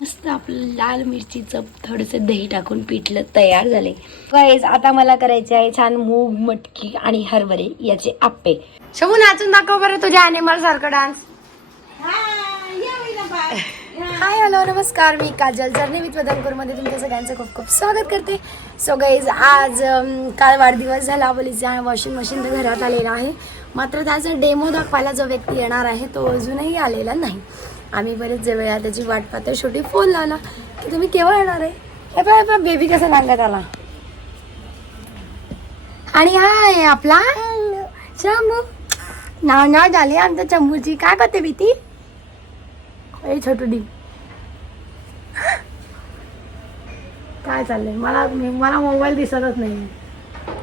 मस्त आपलं लाल मिरचीचं थोडंसं दही टाकून पिठलं तयार झाले. गाईज आता मला करायचे आहे छान मूग मटकी आणि हरभरे याचे आप्पे. शमू नाचून दाखव बरं तुझ्या अॅनिमल सारखं डान्स हाय हॅलो नमस्कार. मी काजल जर्नी विथमध्ये तुमच्या सगळ्यांचं खूप खूप स्वागत करते. सो गाईज आज काल वाढदिवस झाला बोलीचा वॉशिंग मशीन तर घरात आलेला आहे. मात्र त्याचा डेमो दाखवायला जो व्यक्ती येणार आहे तो अजूनही आलेला नाही. आम्ही बरेच जे वेळा त्याची वाट पाहतो शेवटी फोन लावला की तुम्ही केव्हा येणार आहे? हे पाय पा बेबी कसं सांगत आला. आणि हा आहे आपला? शंभू नाव नाव झाली आमच्या चंबूची. काय करते भीती? ए छोटू डी. काय चाललंय? मला मी- मला मोबाईल दिसतच नाही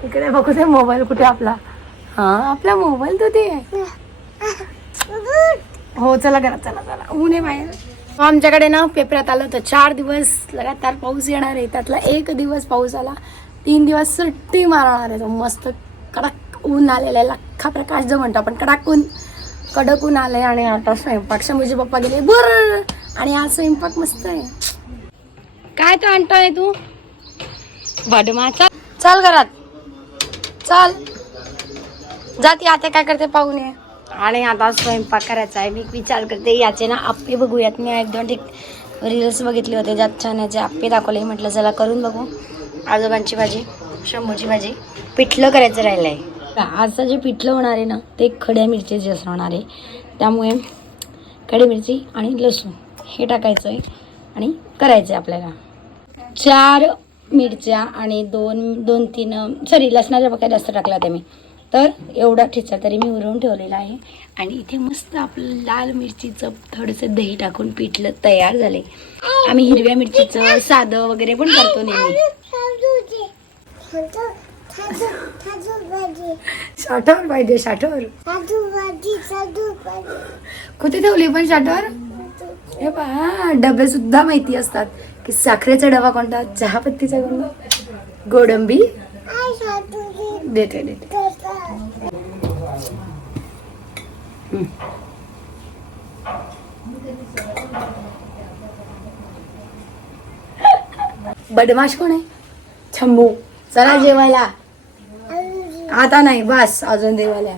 इकडे बघू ते मोबाईल कुठे आपला. हा आपला मोबाईल तो ते हो चला घरात चला चला. ऊन आहे बाहेर. हो, आमच्याकडे ना पेपरात आलं होतं. चार दिवस लगातार पाऊस येणार आहे. त्यातला एक दिवस पाऊस आला. तीन दिवस सुट्टी मारणार आहे. तो मस्त कडक ऊन आलेला आहे. लख्खा प्रकाश जो म्हणतो आपण कडक ऊन. कडक ऊन आलंय आणि आता स्वयंपाक. शंभूचे पप्पा गेले बर! आणि आज स्वयंपाक मस्त आहे. काय तो आणतोय तू? बडमाचा चल घरात. चल. जाते आता काय करते पाहून ये आणि आता स्वयंपाक करायचा आहे. मी विचार करते याचे ना आप्पे बघूयात. मी एक दोन ठीक रील्स बघितले होते ज्यात छान याचे आप्पे दाखवले. म्हटलं चला करून बघू. आजोबांची भाजी शंभूची भाजी. पिठलं करायचं राहिलं आहे आजचं जे पिठलं होणार आहे ना ते खड्या मिरचीचे होणार आहे. त्यामुळे खडी मिरची आणि लसूण हे टाकायचं आहे आणि करायचं आहे आपल्याला. चार मिरच्या आणि दोन दोन तीन सॉरी लसणाच्या बघा जास्त टाकला होत्या मी. तर एवढा ठेचा तरी मी उरवून ठेवलेला आहे. आणि इथे मस्त आपलं लाल मिरचीचं थोडंसं दही टाकून पिठलं तयार झाले आम्ही हिरव्या मिरचीचं साधं वगैरे पण करतो नेहमी. साठवर पाहिजे साठवर कुठे ठेवली पण साठवर हे पहा डबे सुद्धा माहिती असतात की साखरेचा डबा कोणता चहापत्तीचा कोणता? गोडंबी? देते देते. बदमाश कोण आहे? छंबू चला जेवायला. आता नाही बस अजून देवाला.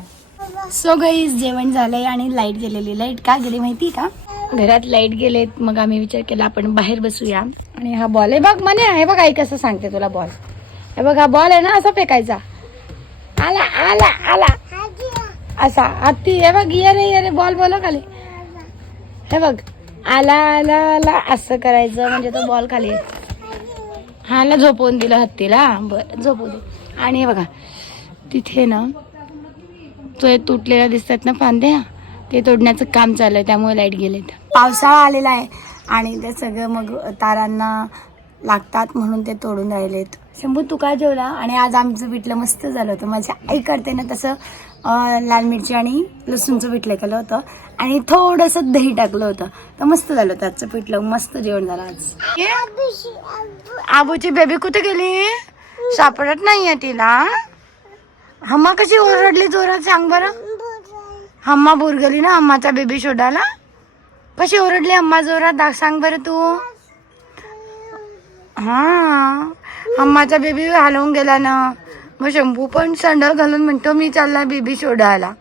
सो गाईज जेवण झालंय आणि लाइट गेलेली. लाइट का गेली माहिती का? घरात लाइट गेलेत मग आम्ही विचार केला आपण बाहेर बसूया. आणि हा बॉल आहे बघ मने आहे बघ आई कसं सांगते तुला बॉल हे बघ हा बॉल आहे ना असा फेकायचा. आला आला आला. असा. हत्ती हे बघ ये रे ये रे बॉल बोल खाली. हे बघ. आला आला आला. असं करायचं म्हणजे तो बॉल खाली. हाला झोपवून दिलं हत्तीला. बरं झोपू दे. आणि हे बघा तिथे ना तो तुटलेला दिसतात ना फांद्या ते तोडण्याचं काम चालू आहे त्यामुळे लाइट गेलेत. पावसाळा आलेला आहे. आणि ते सगळं मग तारांना लागतात म्हणून ते तोडून राहिलेत. शंभू तू काय जेवला? आणि आज आमचं पिठलं मस्त झालं होतं. माझ्या आई करते ना तसं लाल मिरची आणि लसूणचं पिठलं केलं होतं. आणि थोडंसं दही टाकलं होतं. तर मस्त झालं होतं आजचं पिठलं मस्त जेवण झालं आज. आबूची बेबी कुठे गेली? सापडत नाहीये तिला. हम्मा कशी ओरडली जोरात सांग बरं. हम्मा बोर गेली ना हम्माचा बेबी शोधायला? कशी ओरडली हम्मा जोरात? दाख सांग बरं तू. हा. हम्माचा बेबी हलवून गेला ना. मग शंभू पण संडल घालून म्हणतो मी चालला बेबी शोधायला.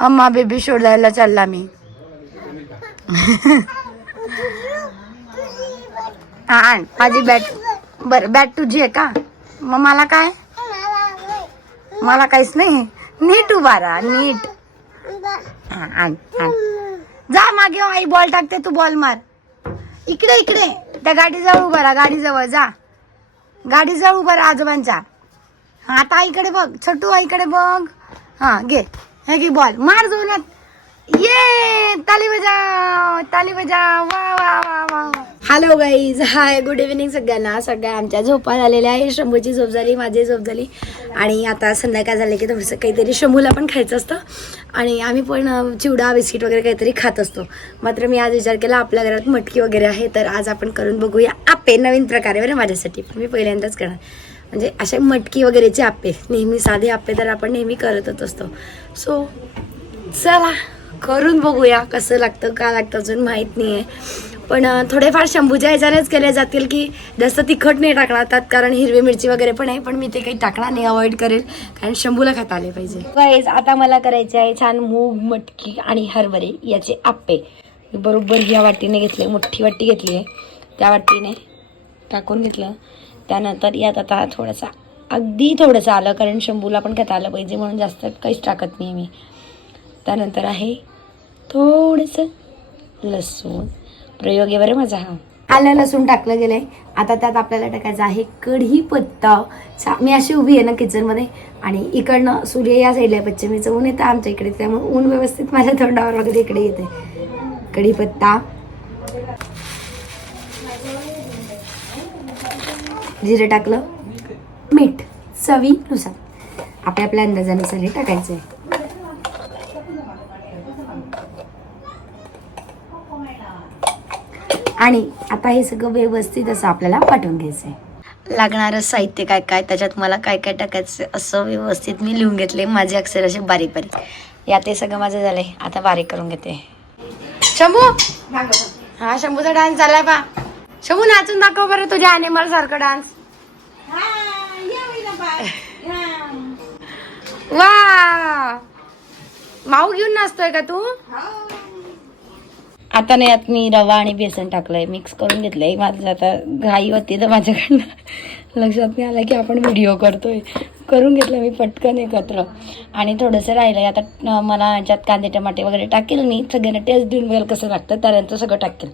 हम्मा बेबी शोधायला चालला मी. हा आण. माझी बॅट बर बॅट तुझी आहे का? मग मला काय? मला काहीच नाही. नीट उभारा नीट. आण जा मागे आई बॉल टाकते तू बॉल मार. इकडे इकडे. त्या गाडीजवळ उभा राहा गाडीजवळ जा. गाडीजवळ उभा राहा आजोबांच्या. हा आता आईकडे बघ छोटू आईकडे बघ. हा घे. हे घे बॉल मार जोरात. ये ताली बजाव ताली बजाव. वा वा वा वा. Hello guys hi good evening सगळ्यांना. सगळ्या आमच्या झोपा झालेल्या आहे शंभूची झोप झाली माझी झोप झाली. आणि आता संध्याकाळ झाले की थोडंसं काहीतरी शंभूला पण खायचं असतं. आणि आम्ही पण चिवडा बिस्किट वगैरे काहीतरी खात असतो. मात्र मी आज विचार केला आपल्या घरात मटकी वगैरे आहे तर आज आपण करून बघूया आप्पे नवीन प्रकारे बरं माझ्यासाठी. पण मी पहिल्यांदाच करणार. म्हणजे असे मटकी वगैरेचे आप्पे. नेहमी साधे आप्पे तर आपण नेहमी करतच असतो. सो चला करून बघूया कसं लागतं का लागतं अजून माहीत नाही आहे पण थोडेफार शंभूच्या ह्याच्यानेच केले जातील की जास्त तिखट नाही टाकणार त्यात कारण हिरवी मिरची वगैरे पण आहे पण मी ते काही टाकणार नाही अवॉइड करेल कारण शंभूला खाता आले पाहिजे. गाईज आता मला करायचे आहे छान मूग मटकी आणि हरभरे याचे आप्पे. मी बरोबर ह्या वाटीने घेतले मोठी वाटी घेतली आहे. त्या वाटीने टाकून घेतलं. त्यानंतर यात आता थोडंसं अगदी थोडंसं आलं कारण शंभूला पण खाता आलं पाहिजे म्हणून जास्त काहीच टाकत नाही मी. त्यानंतर आहे थोडंसं लसूण. प्रयोग आहे बरं माझा. हा आलं लसूण टाकलं गेलंय. आता त्यात आपल्याला टाकायचं आहे कढीपत्ता चा मी अशी उभी आहे ना किचनमध्ये आणि इकडनं सूर्य या साईडला आहे पश्चिमेचं ऊन येतं आमच्या इकडे त्यामुळे ऊन व्यवस्थित माझ्या तोंडावर वगैरे इकडे येते कढीपत्ता जिरं टाकलं. मीठ चवीनुसार आपल्या आपल्या अंदाजानुसार हे टाकायचं आहे आणि आता हे सगळं व्यवस्थित असं आपल्याला पाठवून घ्यायचं आहे लागणारं साहित्य काय काय त्याच्यात मला काय काय टाकायचं असं व्यवस्थित मी लिहून घेतले माझे अक्षर असे बारीक बारीक. यात ते सगळं माझं झालंय. आता बारीक करून घेते. शंभू! हा शंभूचा डान्स झालाय पा शंभू नाचून दाखव बरं तुझ्या अॅनिमल सारखं डान्स वा माऊ घेऊन नाचतोय का तू? आता नाही यात मी रवा आणि बेसन टाकलंय मिक्स करून घेतलंय. माझं आता घाई होती तर माझ्याकडनं लक्षात नाही आलं की आपण व्हिडिओ करतोय. करून घेतलं मी पटकन एकत्र. आणि थोडंसं राहिलंय आता मला याच्यात कांदे टमाटे वगैरे टाकेल मी सगळ्यांना टेस्ट देऊन बघेल कसं लागतं त्यानंतर सगळं टाकेल.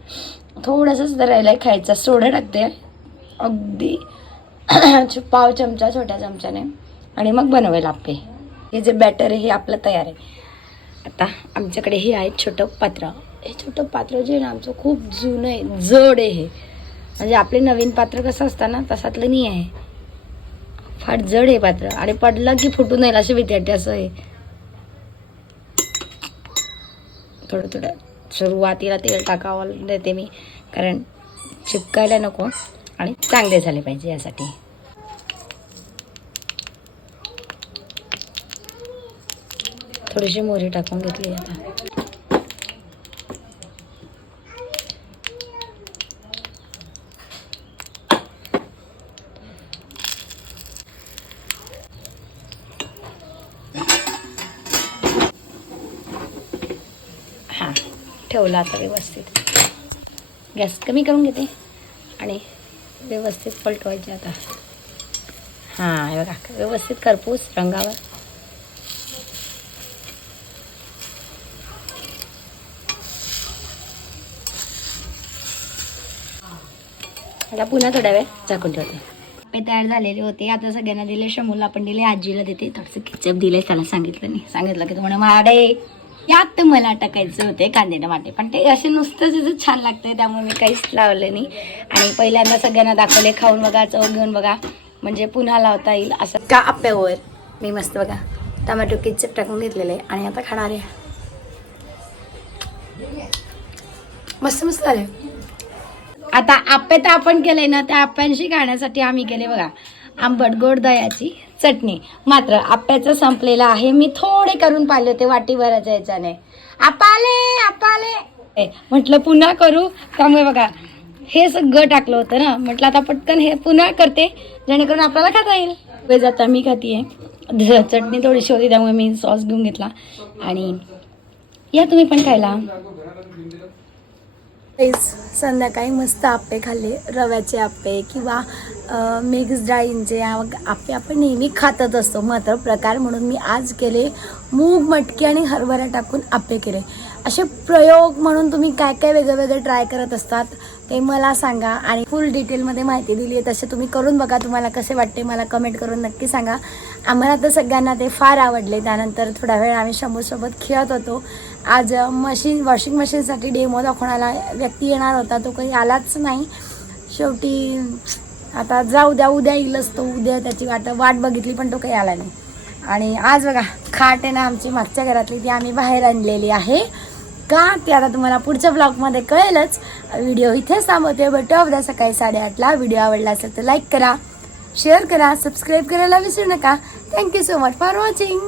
थोडंसंच तर राहिलंय खायचं. सोडं टाकते. अगदी पाव चमचा छोट्या चमच्याने. आणि मग बनवेल आपे. हे जे बॅटर आहे हे आपलं तयार आहे. आता आमच्याकडे हे आहे छोटं पात्र. हे छोटं पात्र जे आहे ना आमचं खूप जुनं आहे जड आहे हे. म्हणजे आपले नवीन पात्र कसं असतं ना तसातलं नाही आहे. फार जड आहे पात्र. आणि पडलं की फुटून येईल असे विद्यार्थी असं आहे. थोडं थोडं सुरुवातीला तेल टाकावं देते मी कारण चिपकायला नको. आणि चांगले झाले पाहिजे यासाठी. थोडीशी मोहरी टाकून घेतली आता हां ठेवला आता व्यवस्थित. गॅस कमी करून घेते. आणि व्यवस्थित पलटवायचे आता. हां हे बघा व्यवस्थित खरपूस रंगावर. आता पुन्हा थोड्या वेळ झाकून ठेवते. मी तयार झालेले होते. आता सगळ्यांना दिले शमूला पण दिले आजीला देते. थोडंसं किचप दिले त्याला सांगितलं नाही. सांगितलं की तुम्हाला माडे यात मला टाकायचे होते कांदे टमाटे पण ते असे नुसतंच छान लागतंय त्यामुळे मी काहीच लावलं नाही. आणि पहिल्यांदा सगळ्यांना दाखवले खाऊन बघा चव घेऊन बघा. म्हणजे पुन्हा लावता येईल असं. का आप्यावर मी मस्त बघा टमॅटो किचप टाकून घेतलेलं आहे आणि आता खाणार आहे. मस्त मस्त झाले आता आप्पे तर आपण केले ना त्या आप्यांशी खाण्यासाठी आम्ही केले बघा आंबट गोड दह्याची. चटणी. मात्र आप्याचं संपलेलं आहे. मी थोडे करून पाहिले होते वाटीभराच्या नाही आपाले आपाले. म्हटलं पुन्हा करू? त्यामुळे बघा हे सगळं टाकलं होतं ना. म्हटलं आता पटकन हे पुन्हा करते जेणेकरून आपल्याला खाता येईल. वेज आता मी खातीये. चटणी थोडीशी होती त्यामुळे मी सॉस घेऊन घेतला. आणि या तुम्ही पण खायला. संध्याकाळी मस्त आप्पे खाल्ले रव्याचे आप्पे किंवा मिक्स डाळींचे. आप्पे आपण नेहमी खातच असतो. मात्र प्रकार म्हणून मी आज केले मूग मटकी आणि हरभरा टाकून आप्पे केले. असे प्रयोग म्हणून तुम्ही काय काय वेगळे वेगळे ट्राय करत असतात ते मला सांगा आणि फुल डिटेलमध्ये माहिती दिली आहे तसे तुम्ही करून बघा तुम्हाला कसे वाटते मला कमेंट करून नक्की सांगा. आम्हाला तर सगळ्यांना ते फार आवडले त्यानंतर थोडा वेळ आम्ही शंभूसोबत खेळत होतो. आज मशीन वॉशिंग मशीनसाठी डेमो दाखवणारा व्यक्ती येणार होता तो काही आलाच नाही. शेवटी आता जाऊ द्या उद्या येईलच तो उद्या त्याची वाट वाट बघितली पण तो काही आला नाही. आणि आज बघा खाट आहे ना आमची मागच्या घरातली ती आम्ही बाहेर आणलेली आहे. का? ते आता तुम्हाला पुढच्या ब्लॉगमध्ये कळेलच. व्हिडिओ इथेच थांबवते. भेटू उद्या सकाळी साडेआठला व्हिडिओ आवडला असेल तर लाईक करा शेअर करा सबस्क्राईब करायला विसरू नका. Thank you so much for watching